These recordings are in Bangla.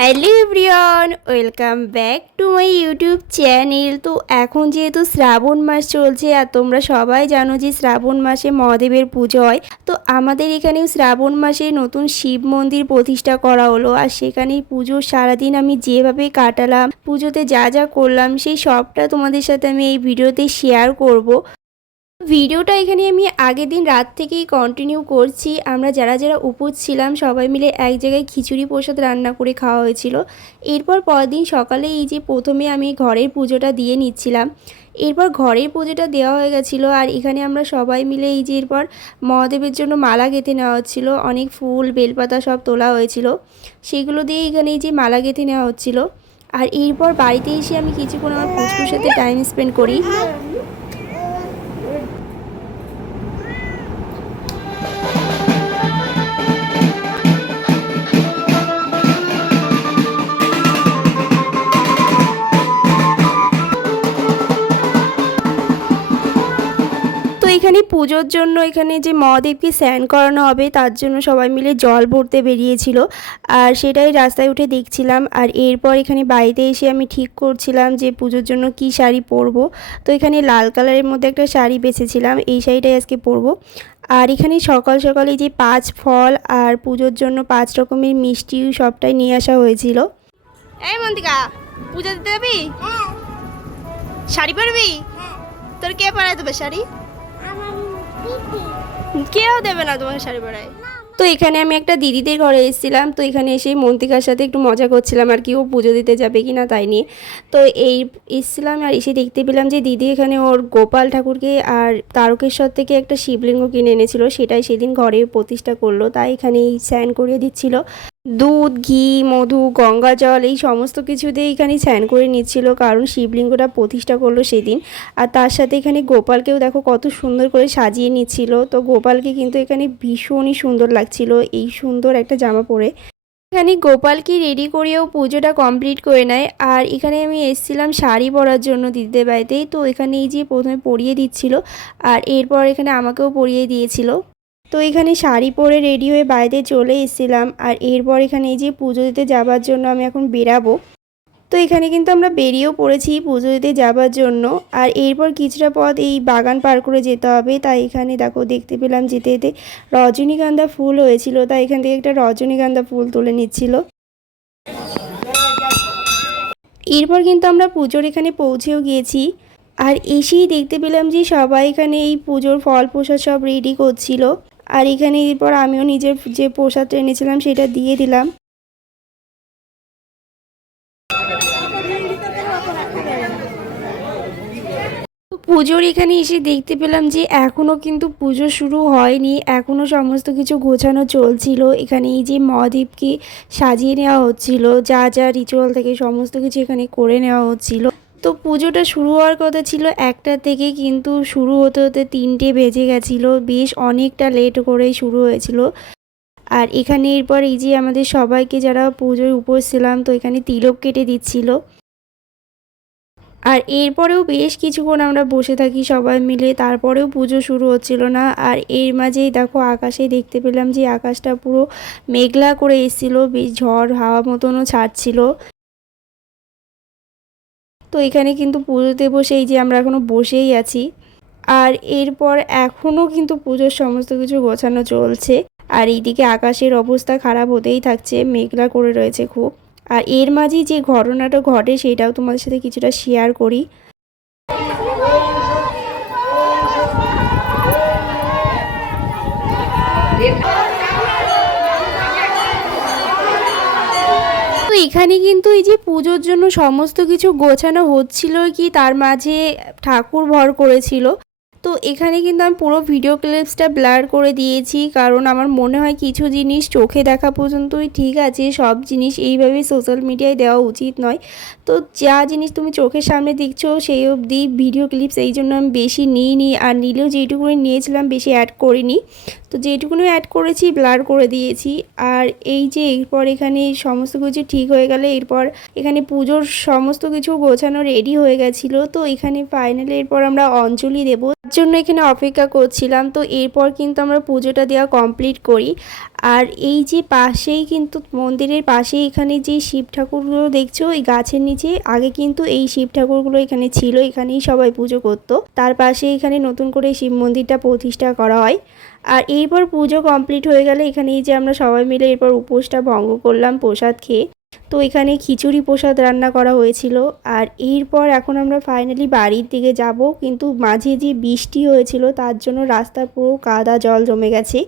Hello everyone, welcome back to my YouTube channel. তো এখন যেহেতু শ্রাবণ মাস চলছে আর তোমরা সবাই জানো যে শ্রাবণ মাসে মহাদেবের পুজো হয়। তো আমাদের এখানেও শ্রাবণ মাসে নতুন শিব মন্দির প্রতিষ্ঠা করা হলো, আর সেখানেই পুজোর সারাদিন আমি যেভাবে কাটালাম, পুজোতে যা যা করলাম সেই সবটা তোমাদের সাথে আমি এই ভিডিওতে শেয়ার করব। ভিডিওটা এখানে আমি আগের দিন রাত থেকেই কন্টিনিউ করছি। আমরা যারা যারা উপোস ছিলাম সবাই মিলে এক জায়গায় খিচুড়ি প্রসাদ রান্না করে খাওয়া হয়েছিল। এরপর পরদিন সকালে এই যে প্রথমে আমি ঘরের পুজোটা দিয়ে নিচ্ছিলাম। এরপর ঘরের পুজোটা দেওয়া হয়ে গেছিলো, আর এখানে আমরা সবাই মিলে এই যে এরপর মহাদেবের জন্য মালা গেঁথে নেওয়া হচ্ছিলো। অনেক ফুল বেলপাতা সব তোলা হয়েছিল, সেগুলো দিয়ে এখানে এই যে মালা গেঁথে নেওয়া হচ্ছিলো। আর এরপর বাড়িতে এসে আমি কিছুক্ষণ আমার পুচকুর সাথে টাইম স্পেন্ড করি। তো এখানে পুজোর জন্য এখানে যে মহাদেবকে স্নান করানো হবে তার জন্য সবাই মিলে জল ভরতে বেরিয়েছিল, আর সেটাই রাস্তায় উঠে দেখছিলাম। আর এরপর এখানে বাড়িতে এসে আমি ঠিক করছিলাম যে পুজোর জন্য কি শাড়ি পরবো। তো এখানে লাল কালারের মধ্যে একটা শাড়ি বেছেছিলাম, এই শাড়িটাই আজকে পরবো। আর এখানে সকাল সকালে যে 5 ফল আর পুজোর জন্য 5 রকমের মিষ্টি সবটাই নিয়ে আসা হয়েছিল। এই মন্দিকা, পূজা দিতে যাবি? শাড়ি পরবি? তোর কে পরায় দেবে শাড়ি? কেউ দেবে না তোমার শাড়ি পরায়। তো এখানে আমি একটা দিদিদের ঘরে এসেছিলাম, তো এখানে এসে মন্তিকার সাথে একটু মজা করছিলাম আর কি, ও পুজো দিতে যাবে কি না তাই নিয়ে। তো এই এসেছিলাম আর এসে দেখতে পেলাম যে দিদি এখানে ওর গোপাল ঠাকুরকে আর তারকেশ্বর থেকে একটা শিবলিঙ্গ কিনে এনেছিল, সেটাই সেদিন ঘরে প্রতিষ্ঠা করলো, তাই এখানে স্নান করিয়ে দিচ্ছিল। দুধ, ঘি, মধু, গঙ্গা জল এই সমস্ত কিছু দিয়ে এখানে স্নান করে নিচ্ছিল, কারণ শিবলিঙ্গটা প্রতিষ্ঠা করলো সেদিন। আর তার সাথে এখানে গোপালকেও দেখো কত সুন্দর করে সাজিয়ে নিচ্ছিল। তো গোপালকে কিন্তু এখানে ভীষণই সুন্দর লাগছিল এই সুন্দর একটা জামা পরে। এখানে গোপালকে রেডি করিয়েও পুজোটা কমপ্লিট করে নেয়। আর এখানে আমি এসেছিলাম শাড়ি পরার জন্য দিদিদের বাড়িতেই, তো এখানে এই যে প্রথমে পরিয়ে দিচ্ছিল আর এরপর এখানে আমাকেও পরিয়ে দিয়েছিল। তো এখানে শাড়ি পরে রেডি হয়ে বাড়িতে চলে এসেছিলাম, আর এরপর এখানে এই যে পুজো দিতে যাবার জন্য আমি এখন বেরাবো। তো এখানে কিন্তু আমরা বেরিয়েও পড়েছি পুজো দিতে যাবার জন্য। আর এরপর কিছুটা পথ এই বাগান পার করে যেতে হবে, তাই এখানে দেখো দেখতে পেলাম যেতে যেতে রজনীগন্ধা ফুল হয়েছিল, তাই এখান থেকে একটা রজনীগন্ধা ফুল তুলে নিচ্ছিল। এরপর কিন্তু আমরা পুজোর এখানে পৌঁছেও গিয়েছি, আর এসেই দেখতে পেলাম যে সবাই এখানে এই পুজোর ফল প্রসাদ সব রেডি করছিল। আর এখানে এরপর আমিও নিজের যে প্রসাদটা এনেছিলাম সেটা দিয়ে দিলাম। পুজোর এখানে এসে দেখতে পেলাম যে এখনও কিন্তু পুজো শুরু হয়নি, এখনও সমস্ত কিছু গোছানো চলছিল। এখানে এই যে মহাদেবকে সাজিয়ে নেওয়া হচ্ছিল, যা যা রিচুয়াল থেকে সমস্ত কিছু এখানে করে নেওয়া হচ্ছিল। তো পুজোটা শুরু হওয়ার কথা ছিল 1টা থেকে, কিন্তু শুরু হতে হতে 3টে বেজে গেছিলো, বেশ অনেকটা লেট করেই শুরু হয়েছিল। আর এখানে এরপর এই যে আমাদের সবাইকে যারা পুজোয় উপোস ছিলাম, তো এখানে তিলক কেটে দিচ্ছিল। আর এরপরেও বেশ কিছুক্ষণ আমরা বসে থাকি সবাই মিলে, তারপরেও পুজো শুরু হচ্ছিল না। আর এর মাঝেই দেখো আকাশে দেখতে পেলাম যে আকাশটা পুরো মেঘলা করে এসেছিল, বেশ ঝড় হাওয়া মতনও ছাড়ছিল। তো এখানে কিন্তু পুজোতে বসে এই যে আমরা এখনও বসেই আছি। আর এরপর এখনও কিন্তু পুজোর সমস্ত কিছু গোছানো চলছে, আর এইদিকে আকাশের অবস্থা খারাপ হতেই থাকছে, মেঘলা করে রয়েছে খুব। আর এর মাঝেই যে ঘটনাটা ঘটে সেটাও তোমাদের সাথে কিছুটা শেয়ার করি। তো এখানে কিন্তু এই যে পুজোর জন্য সমস্ত কিছু গোছানো হচ্ছিল কি, তার মাঝে ঠাকুর ভর করেছিল। তো এখানে কিন্তু আমি পুরো ভিডিও ক্লিপসটা ব্লার করে দিয়েছি, কারণ আমার মনে হয় কিছু জিনিস চোখে দেখা পর্যন্তই ঠিক আছে, সব জিনিস এইভাবে সোশ্যাল মিডিয়ায় দেওয়া উচিত নয়। তো যা জিনিস তুমি চোখের সামনে দেখছো সেই অবধি ভিডিও ক্লিপস এই জন্য আমি বেশি নিইনি, আর নিলেও যেইটুকুনি নিয়েছিলাম বেশি অ্যাড করিনি। তো যেটুকুনি অ্যাড করেছি ব্লার করে দিয়েছি। আর এই যে এরপর এখানে সমস্ত কিছু ঠিক হয়ে গেলে এরপর এখানে পুজোর সমস্ত কিছু গোছানো রেডি হয়ে গেছিলো। তো এখানে ফাইনালি এরপর আমরা অঞ্জলি দেবো, তার জন্য এখানে অপেক্ষা করছিলাম। তো এরপর কিন্তু আমরা পুজোটা দেওয়া কমপ্লিট করি। আর এই যে পাশেই কিন্তু মন্দিরের পাশেই এখানে যে শিব ঠাকুরগুলো দেখছো এই গাছের নিচে, আগে কিন্তু এই শিব ঠাকুরগুলো এখানে ছিল, এখানেই সবাই পুজো করতো। তার পাশে এখানে নতুন করে শিব মন্দিরটা প্রতিষ্ঠা করা হয়। আর এরপর পুজো কমপ্লিট হয়ে গেলে এখানে এই যে আমরা সবাই মিলে এরপর উপোসটা ভঙ্গ করলাম প্রসাদ খেয়ে। তো এখানে খিচুড়ি প্রসাদ রান্না করা হয়েছিল। আর এরপর এখন আমরা ফাইনালি বাড়ির দিকে যাব, কিন্তু মাঝে যে বৃষ্টি হয়েছিল তার জন্য রাস্তা পুরো কাদা জল জমে গেছে।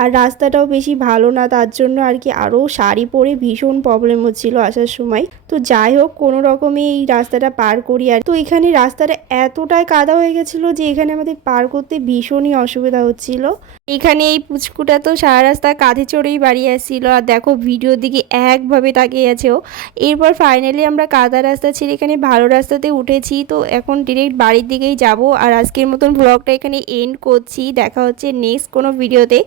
আর রাস্তাটাও বেশি ভালো না, তার জন্য আর কি আরও শাড়ি পরে ভীষণ প্রবলেম হচ্ছিল আসার সময়। তো যাই হোক কোনো রকমে এই রাস্তাটা পার করি। আর তো এখানে রাস্তাটা এতটাই কাদা হয়ে গেছিলো যে এখানে আমাদের পার করতে ভীষণই অসুবিধা হচ্ছিল। এখানে এই পুচকুটা তো সারা রাস্তা কাঁধে চড়েই বাড়ি আসছিল, আর দেখো ভিডিওর দিকে একভাবে তাকিয়ে আছে ও। এরপর ফাইনালি আমরা কাদা রাস্তা ছেড়ে এখানে ভালো রাস্তাতে উঠেছি। তো এখন ডিরেক্ট বাড়ির দিকেই যাব। আর আজকের মতন ব্লগটা এখানে এন্ড করছি, দেখা হচ্ছে নেক্সট কোনো ভিডিওতে।